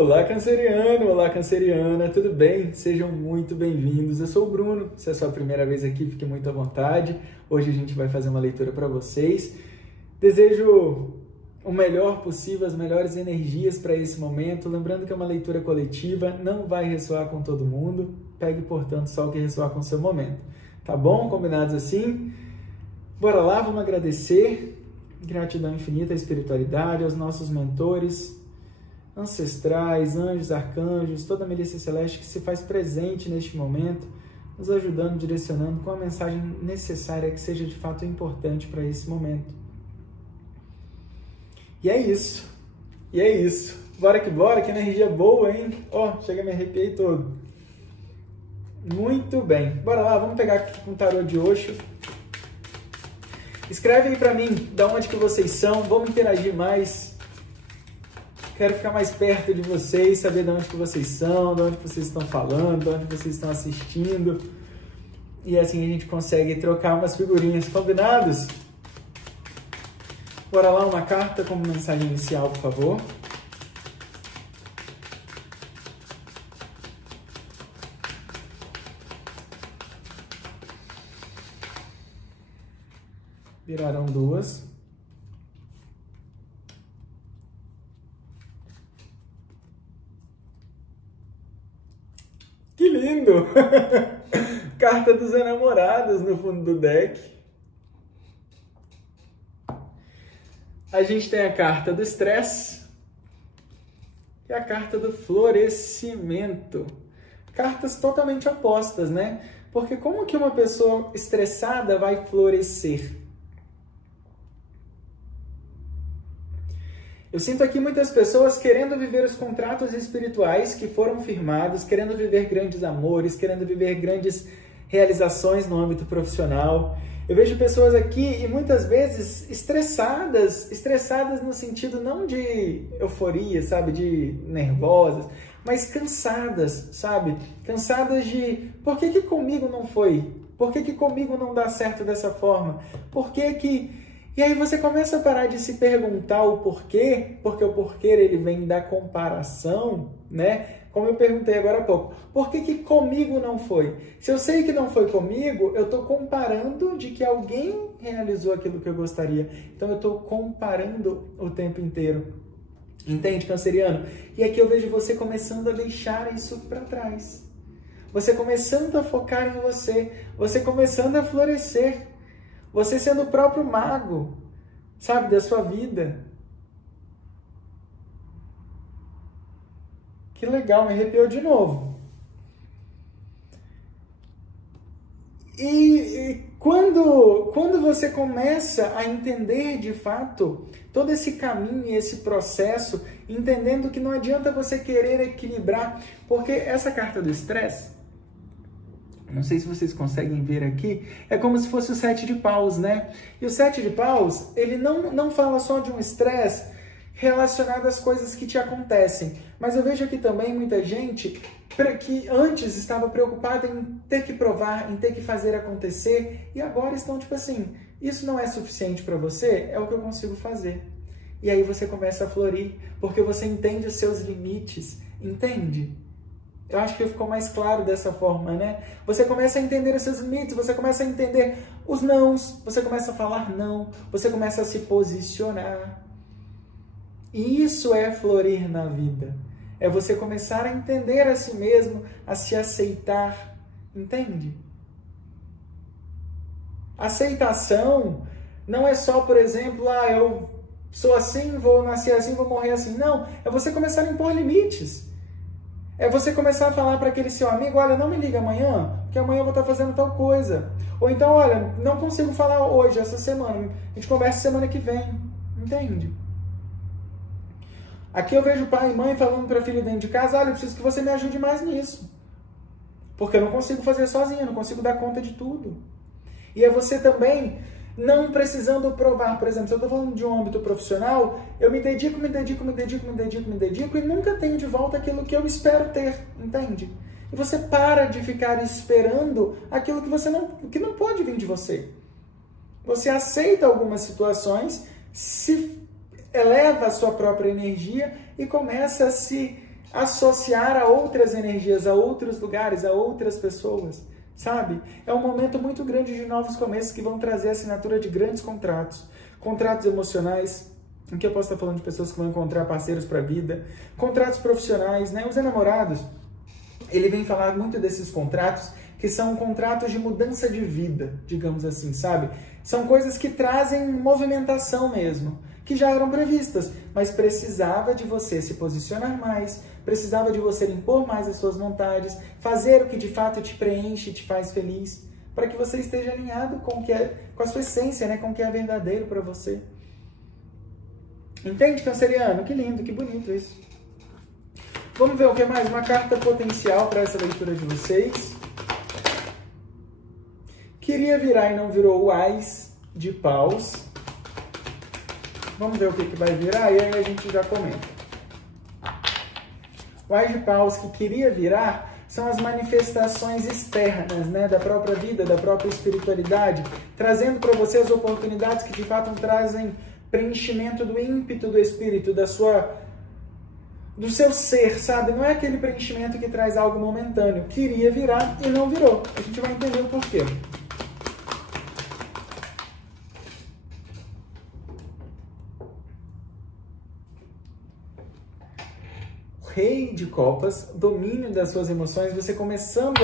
Olá, canceriano! Olá, canceriana! Tudo bem? Sejam muito bem-vindos. Eu sou o Bruno. Se é a sua primeira vez aqui, fique muito à vontade. Hoje a gente vai fazer uma leitura para vocês. Desejo o melhor possível, as melhores energias para esse momento. Lembrando que é uma leitura coletiva, não vai ressoar com todo mundo. Pegue, portanto, só o que ressoar com o seu momento. Tá bom? Combinados assim? Bora lá, vamos agradecer. Gratidão infinita à espiritualidade, aos nossos mentores, ancestrais, anjos, arcanjos, toda a milícia celeste que se faz presente neste momento, nos ajudando, direcionando com a mensagem necessária que seja de fato importante para esse momento. E é isso. Bora, que energia boa, hein? Ó, chega, me arrepiei todo. Muito bem. Bora lá, vamos pegar aqui um tarô de Osho. Escreve aí pra mim, de onde que vocês são, vamos interagir mais. Quero ficar mais perto de vocês, saber de onde que vocês são, de onde que vocês estão falando, de onde vocês estão assistindo. E assim a gente consegue trocar umas figurinhas, combinados? Bora lá, uma carta como mensagem inicial, por favor. Virarão duas. Que lindo! Carta dos enamorados no fundo do deck. A gente tem a carta do estresse e a carta do florescimento. Cartas totalmente opostas, né? Porque como que uma pessoa estressada vai florescer? Eu sinto aqui muitas pessoas querendo viver os contratos espirituais que foram firmados, querendo viver grandes amores, querendo viver grandes realizações no âmbito profissional. Eu vejo pessoas aqui e muitas vezes estressadas no sentido não de euforia, sabe, de nervosas, mas cansadas, sabe? Cansadas de por que comigo não foi? Por que comigo não dá certo dessa forma? Por que que... E aí você começa a parar de se perguntar o porquê, porque o porquê ele vem da comparação, né? Como eu perguntei agora há pouco, por que comigo não foi? Se eu sei que não foi comigo, eu estou comparando de que alguém realizou aquilo que eu gostaria. Então eu estou comparando o tempo inteiro. Entende, canceriano? E aqui eu vejo você começando a deixar isso para trás. Você começando a focar em você. Você começando a florescer. Você sendo o próprio mago, sabe, da sua vida. Que legal, me arrepiou de novo. E quando você começa a entender de fato todo esse caminho e esse processo, entendendo que não adianta você querer equilibrar, porque essa carta do estresse, não sei se vocês conseguem ver aqui, é como se fosse o 7 de paus, né? E o 7 de paus, ele não fala só de um estresse relacionado às coisas que te acontecem. Mas eu vejo aqui também muita gente que antes estava preocupada em ter que provar, em ter que fazer acontecer, e agora estão tipo assim, isso não é suficiente para você, é o que eu consigo fazer. E aí você começa a florir, porque você entende os seus limites, entende? Eu acho que ficou mais claro dessa forma, né? Você começa a entender os seus limites, você começa a entender os nãos, você começa a falar não, você começa a se posicionar. E isso é florir na vida. É você começar a entender a si mesmo, a se aceitar. Entende? Aceitação não é só, por exemplo, eu sou assim, vou nascer assim, vou morrer assim. Não, é você começar a impor limites. É você começar a falar para aquele seu amigo, olha, não me liga amanhã, porque amanhã eu vou estar fazendo tal coisa. Ou então, olha, não consigo falar hoje, essa semana, a gente conversa semana que vem. Entende? Aqui eu vejo pai e mãe falando para filho dentro de casa, olha, eu preciso que você me ajude mais nisso. Porque eu não consigo fazer sozinho, eu não consigo dar conta de tudo. E é você também não precisando provar. Por exemplo, se eu estou falando de um âmbito profissional, eu me dedico e nunca tenho de volta aquilo que eu espero ter, entende? E você para de ficar esperando aquilo que não pode vir de você. Você aceita algumas situações, se eleva a sua própria energia e começa a se associar a outras energias, a outros lugares, a outras pessoas, sabe? É um momento muito grande de novos começos que vão trazer a assinatura de grandes contratos. Contratos emocionais, em que eu posso estar falando de pessoas que vão encontrar parceiros para a vida. Contratos profissionais, né? Os enamorados, ele vem falar muito desses contratos, que são contratos de mudança de vida, digamos assim, sabe? São coisas que trazem movimentação mesmo, que já eram previstas, mas precisava de você se posicionar mais, precisava de você impor mais as suas vontades, fazer o que de fato te preenche, te faz feliz, para que você esteja alinhado com o que é, com a sua essência, né? Com o que é verdadeiro para você. Entende, canceriano? Que lindo, que bonito isso. Vamos ver o que mais? Uma carta potencial para essa leitura de vocês. Queria virar e não virou o Ás de Paus. Vamos ver o que vai virar e aí a gente já comenta. O Ás de Paus que queria virar são as manifestações externas, né, da própria vida, da própria espiritualidade, trazendo para você as oportunidades que de fato trazem preenchimento do ímpeto do espírito, do seu ser, sabe? Não é aquele preenchimento que traz algo momentâneo. Queria virar e não virou. A gente vai entender o porquê. Rei de Copas, domínio das suas emoções, você começando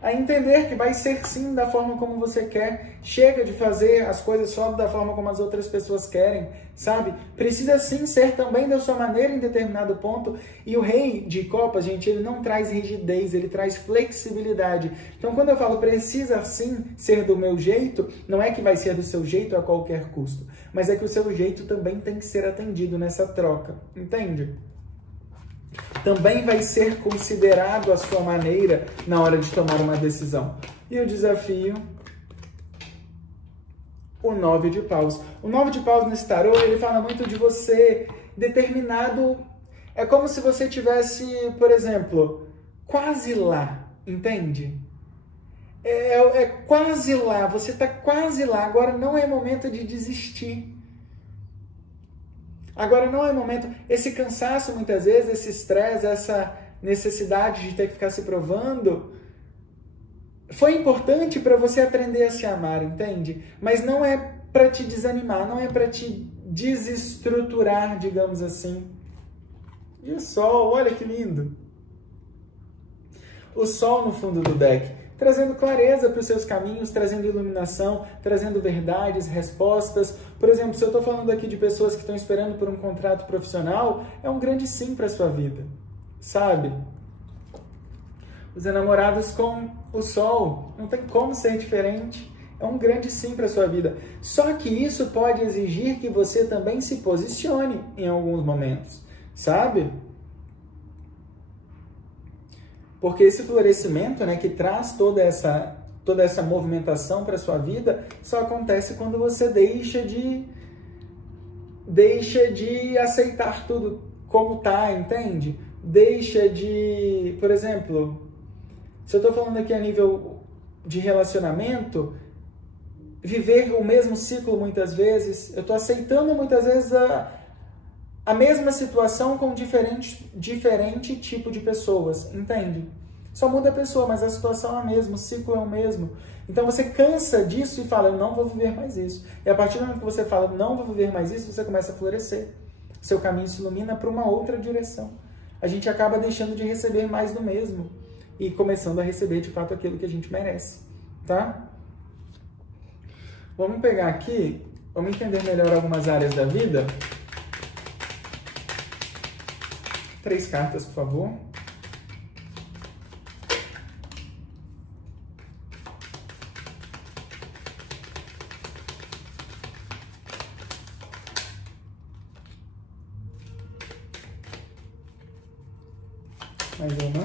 a entender que vai ser sim da forma como você quer, chega de fazer as coisas só da forma como as outras pessoas querem, sabe? Precisa sim ser também da sua maneira em determinado ponto, e o Rei de Copas, gente, ele não traz rigidez, ele traz flexibilidade. Então quando eu falo precisa sim ser do meu jeito, não é que vai ser do seu jeito a qualquer custo, mas é que o seu jeito também tem que ser atendido nessa troca, entende? Também vai ser considerado a sua maneira na hora de tomar uma decisão. E o desafio, o 9 de Paus. O 9 de Paus nesse tarô, ele fala muito de você determinado... É como se você tivesse, por exemplo, quase lá, entende? É quase lá, você está quase lá, agora não é momento de desistir. Agora não é momento, esse cansaço muitas vezes, esse estresse, essa necessidade de ter que ficar se provando, foi importante para você aprender a se amar, entende? Mas não é para te desanimar, não é para te desestruturar, digamos assim. E o Sol, olha que lindo! O Sol no fundo do deck, trazendo clareza para os seus caminhos, trazendo iluminação, trazendo verdades, respostas. Por exemplo, se eu estou falando aqui de pessoas que estão esperando por um contrato profissional, é um grande sim para a sua vida, sabe? Os enamorados com o Sol, não tem como ser diferente, é um grande sim para a sua vida. Só que isso pode exigir que você também se posicione em alguns momentos, sabe? Porque esse florescimento, né, que traz toda essa movimentação para a sua vida, só acontece quando você deixa de aceitar tudo como tá, entende? Deixa de, por exemplo, se eu estou falando aqui a nível de relacionamento, viver o mesmo ciclo muitas vezes, eu estou aceitando muitas vezes a mesma situação com diferente tipo de pessoas, entende? Só muda a pessoa, mas a situação é a mesma, o ciclo é o mesmo. Então você cansa disso e fala, eu não vou viver mais isso. E a partir do momento que você fala, não vou viver mais isso, você começa a florescer. Seu caminho se ilumina para uma outra direção. A gente acaba deixando de receber mais do mesmo e começando a receber de fato aquilo que a gente merece, tá? Vamos pegar aqui, vamos entender melhor algumas áreas da vida. 3 cartas, por favor. Mais uma.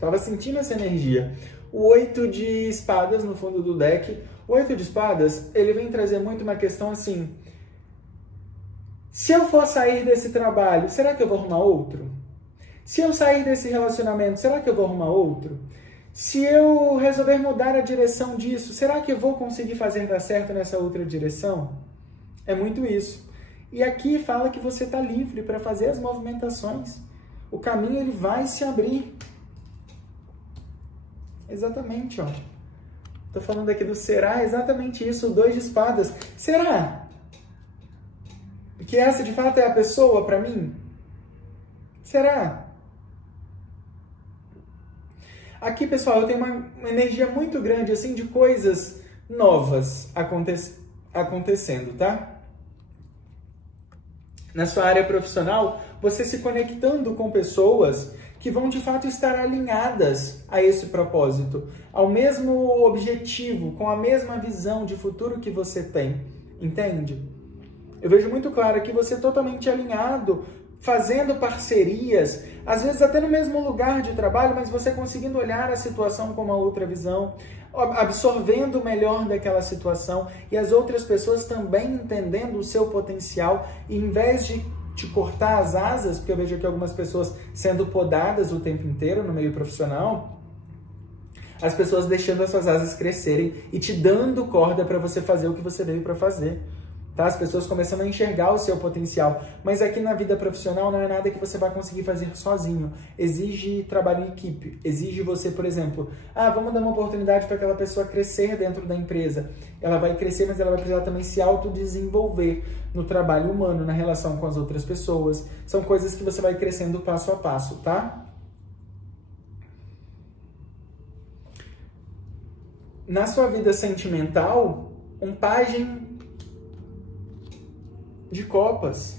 Tava sentindo essa energia. O 8 de espadas no fundo do deck. O 8 de espadas, ele vem trazer muito uma questão assim, se eu for sair desse trabalho, será que eu vou arrumar outro? Se eu sair desse relacionamento, será que eu vou arrumar outro? Se eu resolver mudar a direção disso, será que eu vou conseguir fazer dar certo nessa outra direção? É muito isso. E aqui fala que você está livre para fazer as movimentações. O caminho ele vai se abrir. Exatamente, ó. Tô falando aqui do será, exatamente isso, o 2 de espadas. Será que essa de fato é a pessoa para mim? Será? Aqui, pessoal, eu tenho uma energia muito grande, assim, de coisas novas acontecendo, tá? Na sua área profissional, você se conectando com pessoas que vão, de fato, estar alinhadas a esse propósito, ao mesmo objetivo, com a mesma visão de futuro que você tem, entende? Eu vejo muito claro aqui você totalmente alinhado, fazendo parcerias, às vezes até no mesmo lugar de trabalho, mas você conseguindo olhar a situação com uma outra visão, absorvendo melhor daquela situação e as outras pessoas também entendendo o seu potencial e em vez de te cortar as asas, porque eu vejo aqui algumas pessoas sendo podadas o tempo inteiro no meio profissional, as pessoas deixando as suas asas crescerem e te dando corda para você fazer o que você veio para fazer. Tá? As pessoas começando a enxergar o seu potencial. Mas aqui na vida profissional não é nada que você vai conseguir fazer sozinho. Exige trabalho em equipe. Exige você, por exemplo, vamos dar uma oportunidade para aquela pessoa crescer dentro da empresa. Ela vai crescer, mas ela vai precisar também se autodesenvolver no trabalho humano, na relação com as outras pessoas. São coisas que você vai crescendo passo a passo, tá? Na sua vida sentimental, um pajem de copas,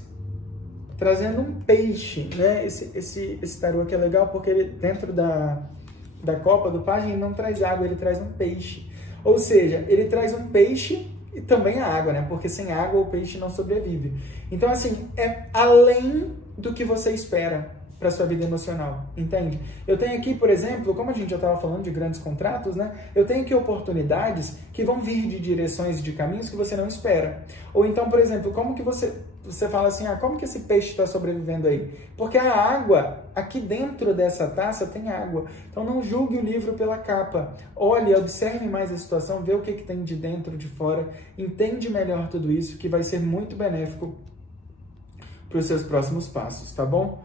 trazendo um peixe, né? Esse tarô aqui é legal porque ele, dentro da copa do pajem, não traz água, ele traz um peixe. Ou seja, ele traz um peixe e também a água, né? Porque sem água o peixe não sobrevive. Então, assim, é além do que você espera para sua vida emocional, entende? Eu tenho aqui, por exemplo, como a gente já estava falando de grandes contratos, né? Eu tenho aqui oportunidades que vão vir de direções e de caminhos que você não espera. Ou então, por exemplo, como que você fala assim, como que esse peixe está sobrevivendo aí? Porque a água, aqui dentro dessa taça tem água. Então não julgue o livro pela capa. Olhe, observe mais a situação, vê o que tem de dentro, de fora, entende melhor tudo isso, que vai ser muito benéfico para os seus próximos passos, tá bom?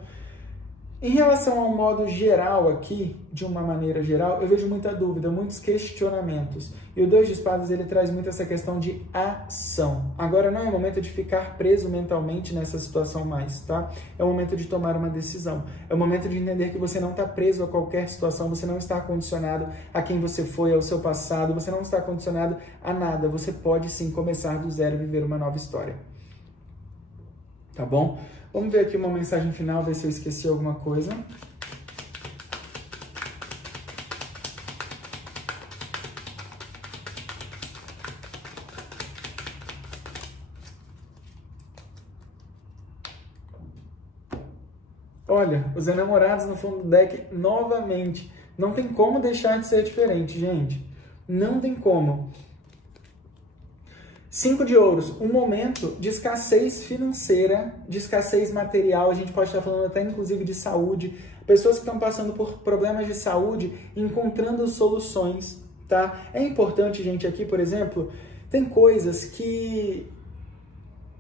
Em relação ao modo geral aqui, de uma maneira geral, eu vejo muita dúvida, muitos questionamentos. E o 2 de espadas, ele traz muito essa questão de ação. Agora não é o momento de ficar preso mentalmente nessa situação mais, tá? É o momento de tomar uma decisão. É o momento de entender que você não está preso a qualquer situação, você não está condicionado a quem você foi, ao seu passado, você não está condicionado a nada. Você pode sim começar do zero e viver uma nova história. Tá bom? Vamos ver aqui uma mensagem final, ver se eu esqueci alguma coisa. Olha, os enamorados no fundo do deck novamente. Não tem como deixar de ser diferente, gente. Não tem como. 5 de ouros, um momento de escassez financeira, de escassez material, a gente pode estar falando até inclusive de saúde, pessoas que estão passando por problemas de saúde, encontrando soluções, tá? É importante, gente, aqui, por exemplo, tem coisas que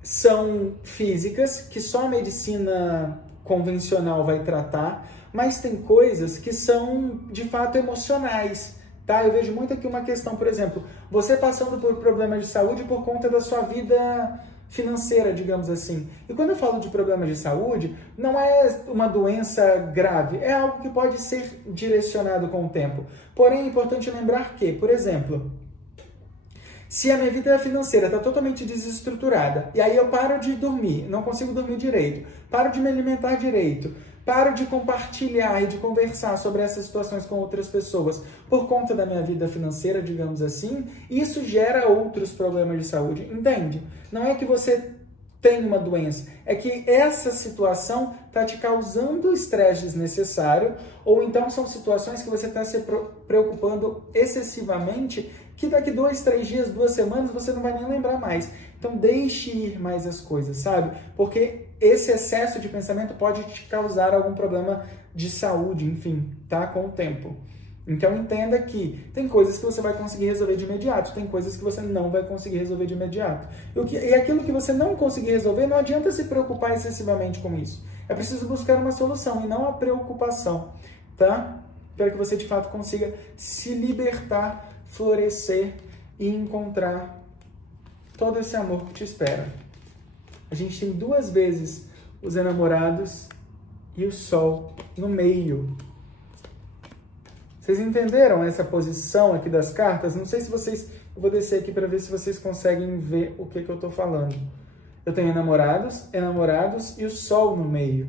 são físicas, que só a medicina convencional vai tratar, mas tem coisas que são, de fato, emocionais. Tá? Eu vejo muito aqui uma questão, por exemplo, você passando por problemas de saúde por conta da sua vida financeira, digamos assim. E quando eu falo de problemas de saúde, não é uma doença grave, é algo que pode ser direcionado com o tempo. Porém, é importante lembrar que, por exemplo, se a minha vida financeira está totalmente desestruturada, e aí eu paro de dormir, não consigo dormir direito, paro de me alimentar direito, paro de compartilhar e de conversar sobre essas situações com outras pessoas por conta da minha vida financeira, digamos assim, isso gera outros problemas de saúde, entende? Não é que você tem uma doença, é que essa situação está te causando estresse desnecessário, ou então são situações que você está se preocupando excessivamente, que daqui 2, 3 dias, 2 semanas, você não vai nem lembrar mais. Então deixe ir mais as coisas, sabe? Porque esse excesso de pensamento pode te causar algum problema de saúde, enfim, tá? Com o tempo. Então entenda que tem coisas que você vai conseguir resolver de imediato, tem coisas que você não vai conseguir resolver de imediato. E aquilo que você não conseguir resolver, não adianta se preocupar excessivamente com isso. É preciso buscar uma solução e não a preocupação, tá? Para que você de fato consiga se libertar, florescer e encontrar todo esse amor que te espera. A gente tem 2 vezes os enamorados e o sol no meio. Vocês entenderam essa posição aqui das cartas? Não sei se vocês... Eu vou descer aqui para ver se vocês conseguem ver o que eu estou falando. Eu tenho enamorados e o sol no meio.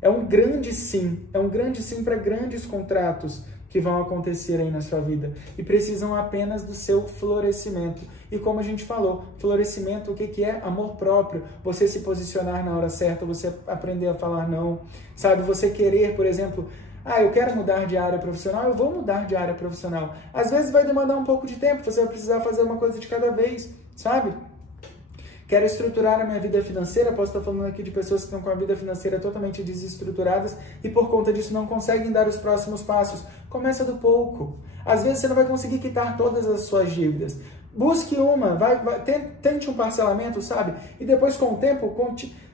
É um grande sim para grandes contratos que vão acontecer aí na sua vida e precisam apenas do seu florescimento. E como a gente falou, florescimento, o que é? Amor próprio, você se posicionar na hora certa, você aprender a falar não, sabe? Você querer, por exemplo, eu quero mudar de área profissional, eu vou mudar de área profissional. Às vezes vai demandar um pouco de tempo, você vai precisar fazer uma coisa de cada vez, sabe? Quero estruturar a minha vida financeira, posso estar falando aqui de pessoas que estão com a vida financeira totalmente desestruturadas e por conta disso não conseguem dar os próximos passos. Começa do pouco. Às vezes você não vai conseguir quitar todas as suas dívidas. Busque uma, tente um parcelamento, sabe? E depois com o tempo,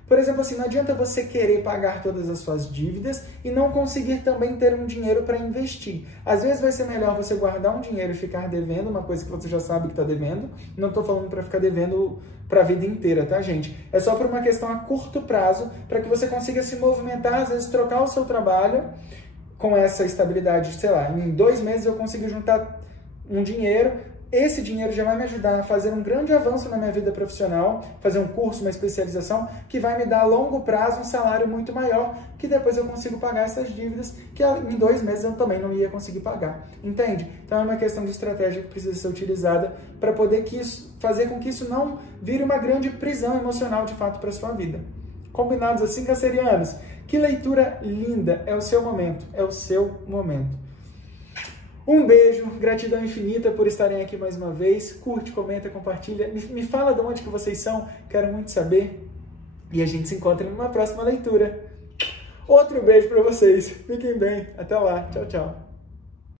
por exemplo, assim, não adianta você querer pagar todas as suas dívidas e não conseguir também ter um dinheiro para investir. Às vezes vai ser melhor você guardar um dinheiro e ficar devendo, uma coisa que você já sabe que está devendo. Não estou falando para ficar devendo para a vida inteira, tá, gente? É só por uma questão a curto prazo, para que você consiga se movimentar, às vezes trocar o seu trabalho com essa estabilidade, sei lá, em 2 meses eu consigo juntar um dinheiro. Esse dinheiro já vai me ajudar a fazer um grande avanço na minha vida profissional, fazer um curso, uma especialização, que vai me dar a longo prazo um salário muito maior, que depois eu consigo pagar essas dívidas, que em 2 meses eu também não ia conseguir pagar. Entende? Então é uma questão de estratégia que precisa ser utilizada para poder fazer com que isso não vire uma grande prisão emocional, de fato, para a sua vida. Combinados assim, cancerianos? Que leitura linda! É o seu momento, é o seu momento. Um beijo, gratidão infinita por estarem aqui mais uma vez. Curte, comenta, compartilha. Me fala de onde que vocês são, quero muito saber. E a gente se encontra numa próxima leitura. Outro beijo para vocês. Fiquem bem. Até lá. Tchau, tchau.